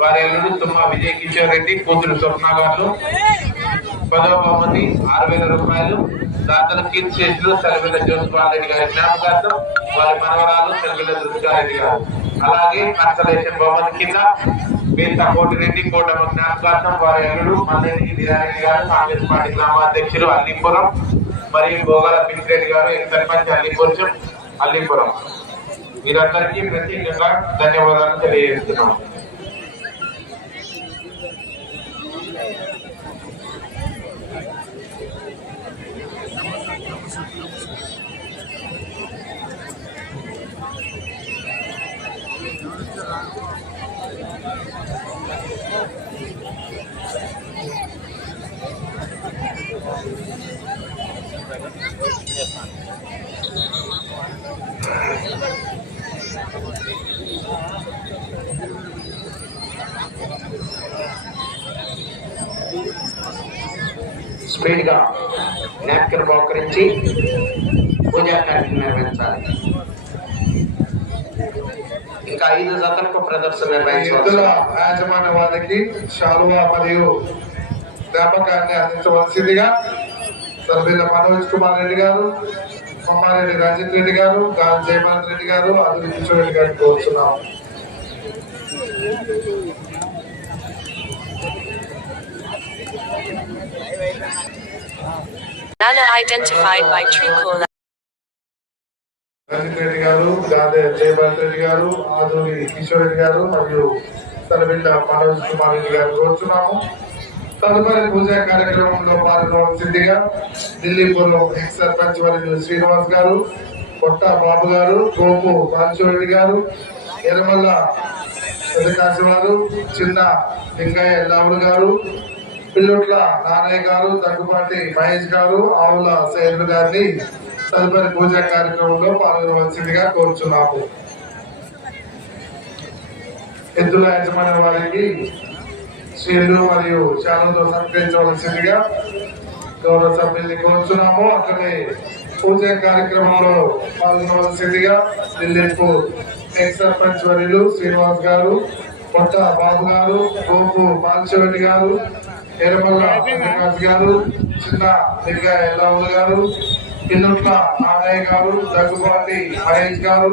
వారి అల్లుడు తుమ్మ విజయ్ కిషోర్ రెడ్డి కూతురు స్వప్న గారు. పదవ బహుమతి ఆరు వేల రూపాయలు. దాతలు కీర్తి చేసిన సెలవిల జ్యోతిపాల్ రెడ్డి గారి జ్ఞాపకార్థం వారి మనవరాలు సెలవిల దృష్టారెడ్డి గారు. అలాగే కన్సలేషన్ బహుమతి కింద బీర్తా కోటిరెడ్డి కోటమ్మ జ్ఞాపకార్థం వారి అల్లుడు మల్లెడ్డి వీరారెడ్డి గారు కాంగ్రెస్ పార్టీ గ్రామాధ్యక్షులు అల్లిపురం మరియు గోగల పిచ్చిరెడ్డి గారు సర్పంచ్ అల్లిపురం అల్లిపురం. వీరందరికీ ప్రత్యేకంగా ధన్యవాదాలు తెలియజేస్తున్నాం. నాప్కిన్ బహుకరించి పూజా కార్యక్రమం నిర్వహించాలి. ఇంకా ఐదు జతలకు ప్రదర్శన ఎద్దుల యాజమాన్య వారికి షాలువా మరియు జ్ఞాపకాన్ని అందించవలసిందిగా సభ్యుల మనోజ్ కుమార్ రెడ్డి గారు కొమ్మారెడ్డి రంజిత్ రెడ్డి గారు గాలి జయమాన్ రెడ్డి గారు అభివృద్ధి రెడ్డి గారిని కోరుతున్నాం Nana identified by Truecaller. Ranjith Reddy గారు గాలి జయమాన్ రెడ్డి గారు ఆదూరి కిషోర్ రెడ్డి గారు మరియు సలబిల్ల మనోజ్ కుమార్ రెడ్డి గారు కోరుతున్నాము తదుపరి పూజా కార్యక్రమంలో పాల్గొనవలసిందిగా ఢిల్లీపూర్లో ఎక్స్ సర్పంచ్ మరియు శ్రీనివాస్ గారు కొట్ట బాబు గారు కోపు బాలచోరెడ్డి గారు ఎర్రమల్ల పెద్ద కాశీ వారు చిన్న లింగయ్య ఎల్లావుడు గారు పిల్లుట్ల నానయ్య గారు దగ్గుపాటి మహేష్ గారు ఆవుల శైలు గారిని తదుపరి పూజా కార్యక్రమంలో పాల్గొనవలసిందిగా కోరుచున్నాము. ఎద్దుల యజమాని వారికి శ్రీలు మరియు శాలతో సత్కరించవలసిందిగా గౌరవ సభ్యుల్ని కోరుచున్నాము. అక్కడే పూజా కార్యక్రమంలో పాల్గొనవలసిందిగా ఢిల్లీపు ఎక్స్ సర్పంచ్ వర్యులు శ్రీనివాస్ గారు కొత్త బాబు గారు గోపు బాలశివరెడ్డి గారు ఎరమల్ల ప్రకాష్ గారు చిన్న లింగ ఎల్లవులు గారు పిల్లుట్ల నాగయ్య గారు దగ్గుబాటి మహేష్ గారు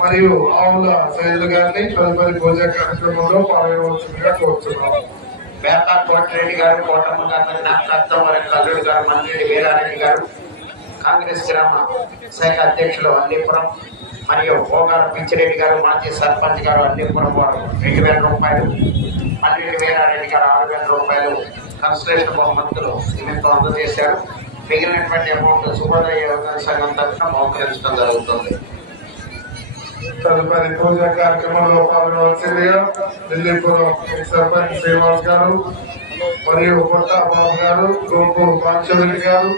మరియు ఆవుల శైలు గారిని తదుపరి పూజా కార్యక్రమంలో పాల్గొనవలసిందిగా కోరుతున్నాము బేతా కోటరెడ్డి గారు కోటమ్మ గారి జ్ఞాపకార్థం వారి కల్లుడు గారు మంత్రి వీరారెడ్డి గారు కాంగ్రెస్ గ్రామ శాఖ అధ్యక్షులు అల్లీపురం మరియు పోగాల పిచ్చిరెడ్డి గారు మాజీ సర్పంచ్ గారు అల్లీపురం వారు రెండు వేల రూపాయలు. పన్నెండు వేల రెండు వేల ఆరు వేల రూపాయలు కన్సలేషన్ బహుమతులు నిమిత్తం అందజేశారు. మిగిలినటువంటి అమౌంట్ శుభోదయ యోజన సంఘం తరఫున మోకరించడం జరుగుతుంది. తదుపరి పూజ కార్యక్రమంలో పాల్గొనవలసిందిగా ఢిల్లీపురం సర్పంచ్ శ్రీనివాస్ గారు మరియు కొత్త బాబు గారు గోపు పాంచవెల్లి గారు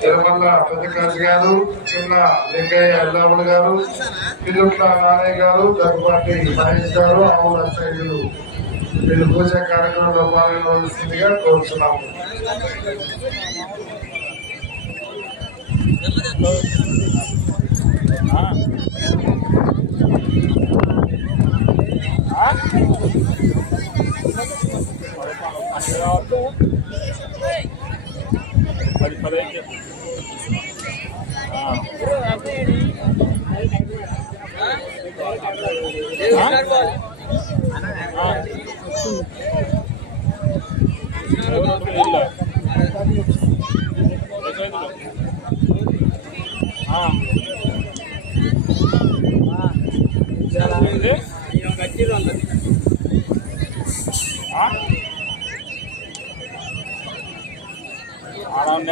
తిరుమల పెద్దకాశి గారు చిన్న లింగయ్య అల్లావుడు గారు పిల్లుట్ల నానయ్య గారు దగ్గుబాటి మహేష్ గారు ఆవుల సైజులు వీళ్ళు పూజా కార్యక్రమంలో పాల్గొనవలసిందిగా కోరుచున్నాము. పది పదహైదు ఆడ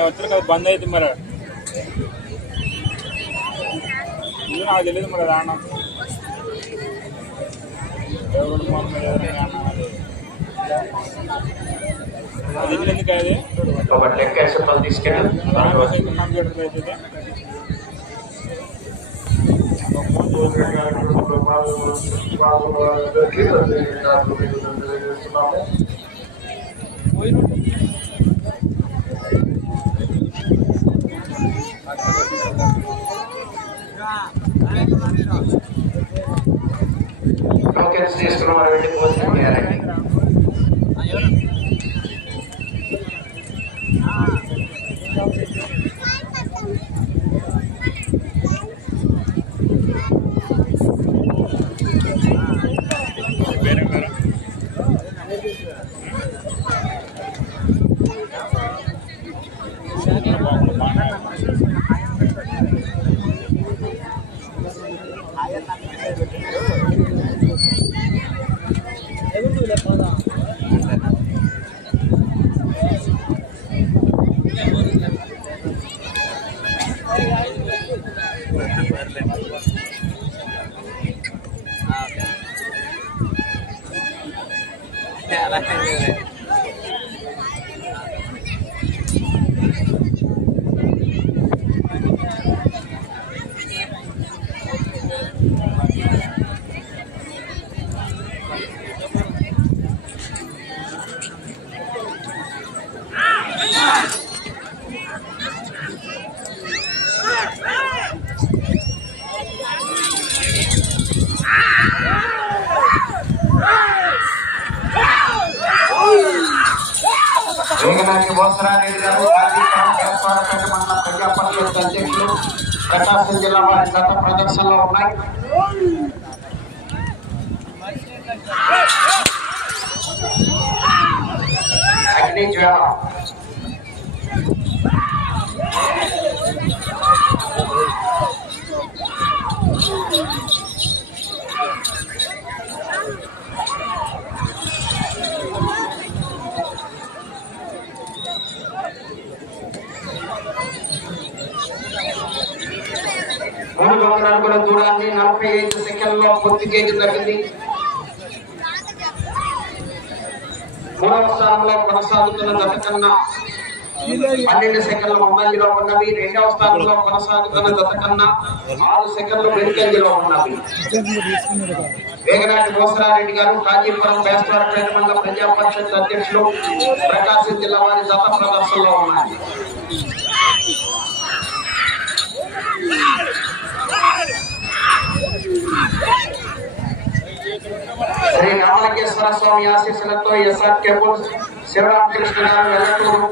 వచ్చారు కదా బంద్ అయితే మరి ఇది నాకు తెలియదు మరి రావడం ఎవరు మొత్తం ఎవరు అన్న అది అది ఇల్లు ఎందుకు అది ఒక లెక్కేసుతో తీసుకెళ్ళి దానికోసం టోకెన్స్ తీసుకున్న. వాళ్ళు వెళ్ళిపోతుంది ప్రకాశం జిల్లా వారి గత ప్రదర్శనలో ఉన్నాయి అగ్ని జ్వాల మూడు వందల అడుగుల దూరాన్ని నలభై ఐదు సెకండ్లో పూర్తి చేయడం జరిగింది మూడవ స్థానంలో కొనసాగుతున్న గత కన్నా పన్నెండు సెకండ్ల ముందంజలో ఉన్నవి. రెండవ స్థానంలో కొనసాగుతున్న గత కన్నా ఆరు సెకండ్లు వెనుకంజలో ఉన్నవి. వేగనాటి మోసరారెడ్డి గారు కాజీపురం బేస్తవారపేట మండల ప్రజా పరిషత్ అధ్యక్షులు ప్రకాశం జిల్లా వారి గత ప్రదర్శనలో ఉన్నాయి. శ్రీ రామలింగేశ్వర స్వామి ఆశీస్సులతో ఎస్ఆర్ కేబుల్స్ శివరామకృష్ణ గారు వెల్లటూరు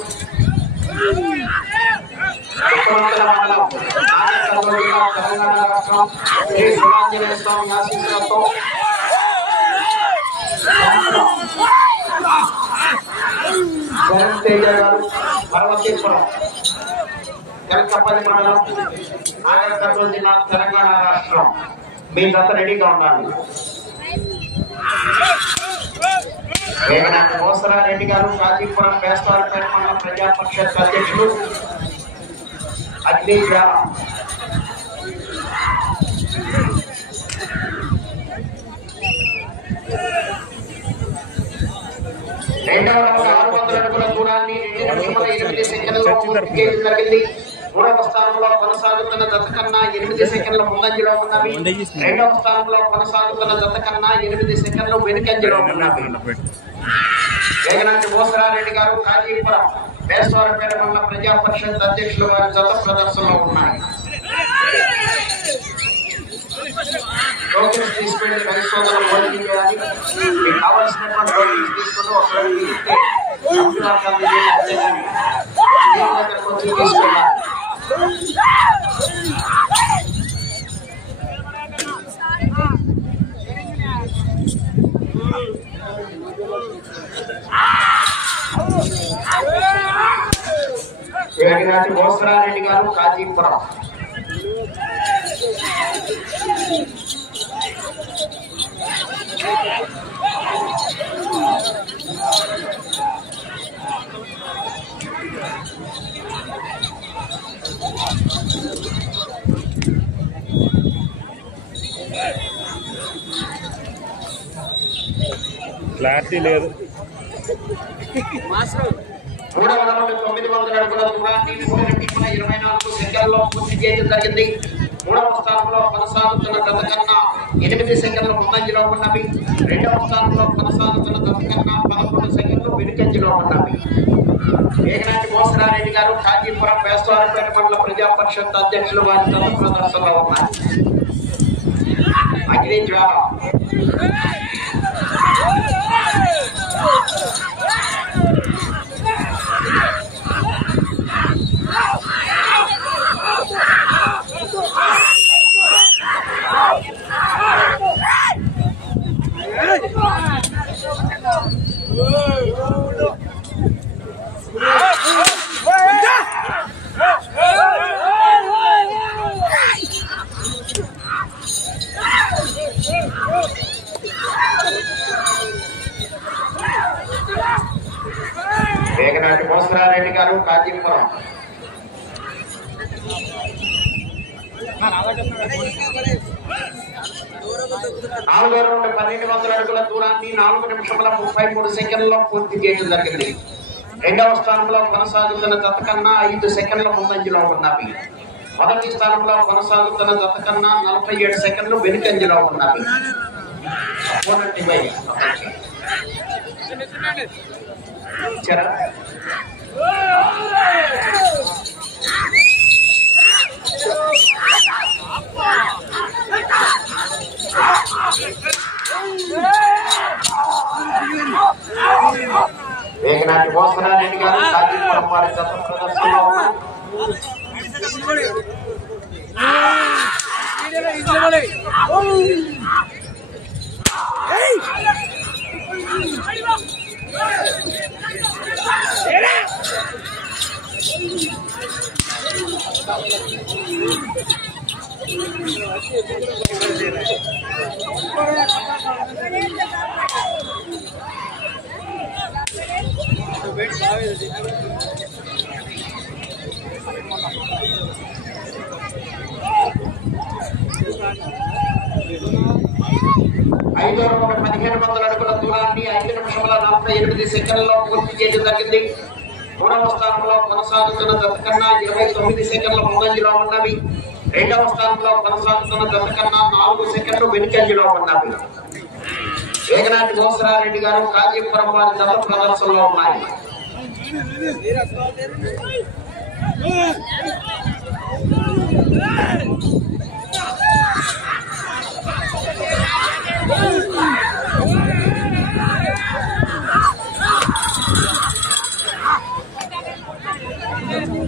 తెలంగాణ రాష్ట్రం శ్రీ శివాంజనేయ స్వామి ఆశీస్సులతో తేజ గారు మండలం జిల్లా తెలంగాణ రాష్ట్రం. మీ రెడీగా ఉండాలి. కోసరా రెడ్డి గారు కాజీపురం బేస్తవారపేట మండలం ప్రజా పరిషత్ అధ్యక్షులు అగ్ని జ్వాల. రెండవ రౌండ్ ఆరు వందల అడుగుల దూరాన్ని రెండు నిమిషముల ఎనిమిది సెకండ్లలో పూర్తి చేయడం జరిగింది. మూడవ స్థానంలో కొనసాగుతున్న దశ కన్నా ఎనిమిది సెకండ్ల ముందంజలో ఉన్నవి. రెండవ స్థానంలో కొనసాగుతున్న దశ కన్నా ఎనిమిది సెకండ్లు వెనుకంజలో ఉన్నవి. వేగనాటి మోసరారెడ్డి గారు కాజీపురం బేస్తవారపేట మండల ప్రజా పరిషత్ అధ్యక్షులు వారి జత ప్రదర్శనలో ఉన్నాయి. టోకెన్స్ తీసుకెళ్ళి రైతు సోదరులు ఓటింగ్ చేయాలి మీకు కావాల్సినటువంటి టోకెన్స్ తీసుకుని తీసుకెళ్ళాలి. వేగనాటి మోసరారెడ్డి గారు కాజీపురం Thank you. క్లారిటీ లేదు. మూడవ రౌండ్ తొమ్మిది వందల అడుగుల దూరాన్ని మూడు నిమిషముల ఇరవై నాలుగు సెకండ్లో పూర్తి చేయడం జరిగింది. మూడవ స్థానంలో కొనసాగుతున్న గత కన్నా ఎనిమిది సెకండ్ల ముందంజలో ఉన్నవి రెండవ స్థానంలో కొనసాగుతున్న గత కన్నా పదకొండు సెకండ్లు వెనుకంజలో ఉన్నవి వేగనాటి మోసరారెడ్డి గారు కాజీపురం బేస్తవారపేట మండల ప్రజా పరిషత్ అధ్యక్షులు వారి తమ ప్రదర్శనలో ఉన్నారు. అగ్ని జ్వాల. ఏకనాటి నిమిషముల ముప్పై మూడు సెకండ్లలో పూర్తి చేయడం జరిగింది రెండవ స్థానంలో కొనసాగుతున్న జత కన్నా ఐదు సెకండ్ల ముందంజలో ఉన్నవి మొదటి స్థానంలో కొనసాగుతున్న జత కన్నా నలభై ఏడు సెకండ్లు వెనుకంజలో ఉన్నవి. ఇచ్చారా? వేగనాటి కోసరారెడ్డి గారు కాజీపురం వారి జత ప్రదర్శనలో ఉన్నారు ఐదో రౌండ్ పదిహేను వందల అడుగుల దూరాన్ని ఐదు నిమిషముల నలభై ఎనిమిది సెకండ్లలో పూర్తి చేయడం జరిగింది మూడవ స్థానంలో కొనసాగుతున్న జత కన్నా ఇరవై తొమ్మిది సెకండ్ల ముందంజలో ఉన్నవి రెండవ స్థానంలో కొనసాగుతున్న జత కన్నా నాలుగు సెకండ్లు వెనుకంజలో ఉన్నవి వేగనాటి మోసరారెడ్డి గారు కాజీపురం వారి జత ప్రదర్శనలో ఉన్నాయి అంటే పిడుగులు పడితే నరుకుని నరుకుని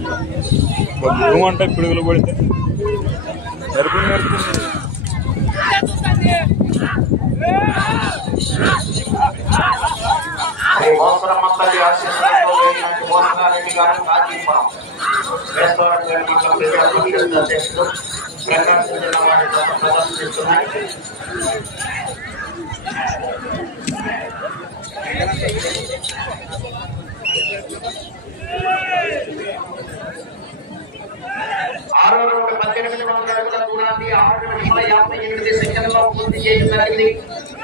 శ్రీ మోసరమ్మ తల్లి ఆశీస్సులతో వేగినట్టు మోసరారెడ్డి గారు కాజీపురం వేస్తవాడ మండలం ప్రజా పరిషత్ అధ్యక్షుడు ప్రకాశం జిల్లా వారి ప్రదర్శిస్తున్నాయి ఆరో రౌండ్ పద్దెనిమిది వందల అడుగుల దూరాన్ని ఆరు నిమిషముల యాభై ఎనిమిది సెకండ్లలో పూర్తి చేయడం జరిగింది.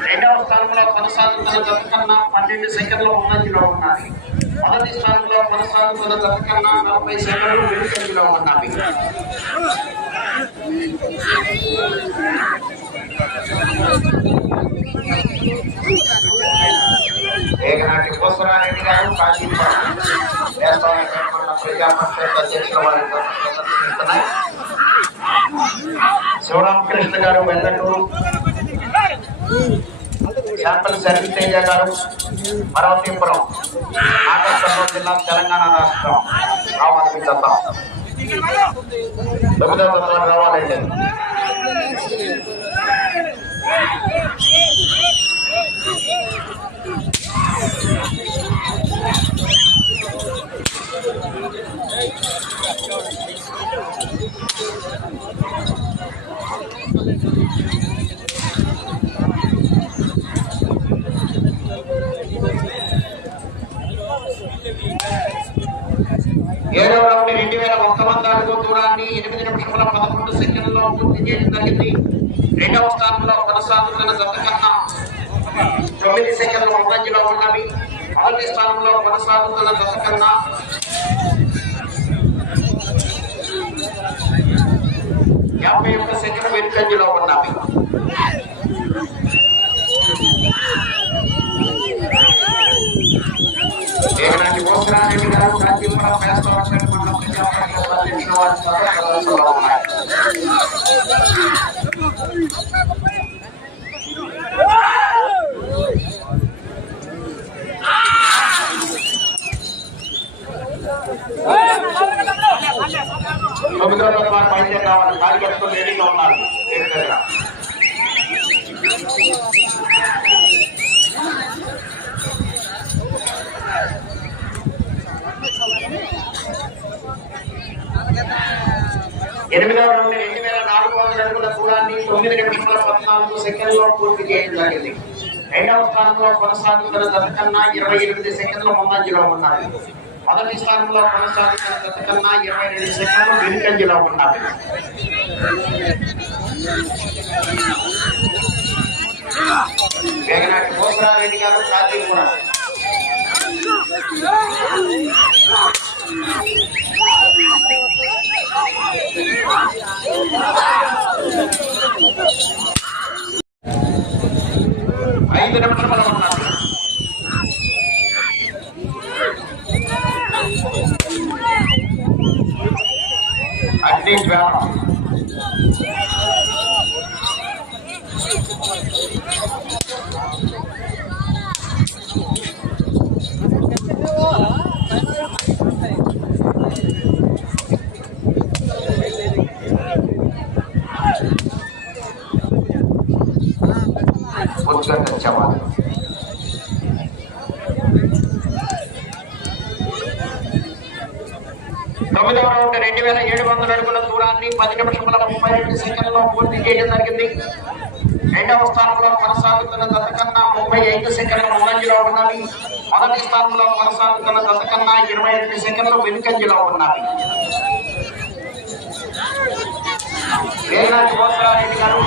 రెండవ స్థానంలో కొనసాగుతున్న జత కన్నా పన్నెండు సెకండ్ల ఉన్నతిలో ఉన్నది మొదటి స్థానంలో కొనసాగుతున్న జత కన్నా నలభై సెకండ్లు వెనుకంజలో ఉన్నవి ఏకనాటి కోసరారెడ్డి గారు కాశీపురం దేశవాళ ప్రజా పరిషత్ అధ్యక్షుల వారి శివరామకృష్ణ గారు వెల్లటూరు శాంతల్ సరితేజ గారు పర్వతీపురం నాగర్కర్నూలు జిల్లా తెలంగాణ రాష్ట్రం. రావాలి చెప్తాం తొమ్మిదవ Thank you. ఏడవ రెండు వేల ఒక్క వంద అడుగు దూరాన్ని ఎనిమిది నిమిషముల పదకొండు సెకండ్లో పూర్తి చేయడం జరిగింది. రెండవ స్థానంలో కొనసాగుతున్న జత కన్నా తొమ్మిది సెకండ్ల ముందంజలో ఉన్నవి. మొదటి స్థానంలో కొనసాగుతున్న జత కన్నా యాభై ఒక్క సెకండ్ వెనుకంజలో ఉన్నవి. ఏనాటి మోసరారెడ్డి గారు కాజీపురం వేస్తవాడ రావాలి ఖాళీ కట్టుకుని రెడీగా ఉన్నారు. ఎనిమిదవ రౌండ్ రెండు వేల నాలుగు వందల అడుగుల దూరాన్ని తొమ్మిది నిమిషాల పద్నాలుగు సెకండ్లో పూర్తి చేయడం జరిగింది. రెండవ స్థానంలో కొనసాగుతున్న జత కన్నా ఇరవై ఎనిమిది సెకండ్ల ముందంజలో ఉన్నారు. మొదటి స్థానంలో కొనసాగుతున్న గత కన్నా ఇరవై రెండు సెకండ్లు వెనుకంజలో ఉన్నారు. వేగనాటి భోసరారెడ్డి గారు కాజీపురం ఐదు నిమిషములు ఉన్నారు అగ్ని జ్వాలం బొచ్చుగా తెచ్చేవాళ్ళు తొమ్మిదవ రౌండ్ రెండు వేల ఏడు వందల అడుగుల దూరాన్ని పది నిమిషముల ముప్పై రెండు సెకండ్లో పూర్తి చేయడం జరిగింది. రెండవ స్థానంలో కొనసాగుతున్న దశకన్నా ముప్పై ఐదు సెకండ్ల ముందంజలో ఉన్నవి. మొదటి స్థానంలో కొనసాగుతున్న దశకన్నా ఇరవై ఎనిమిది సెకండ్లు వెనుకంజలో ఉన్నవి. వేలాది కోసరారెడ్డి గారు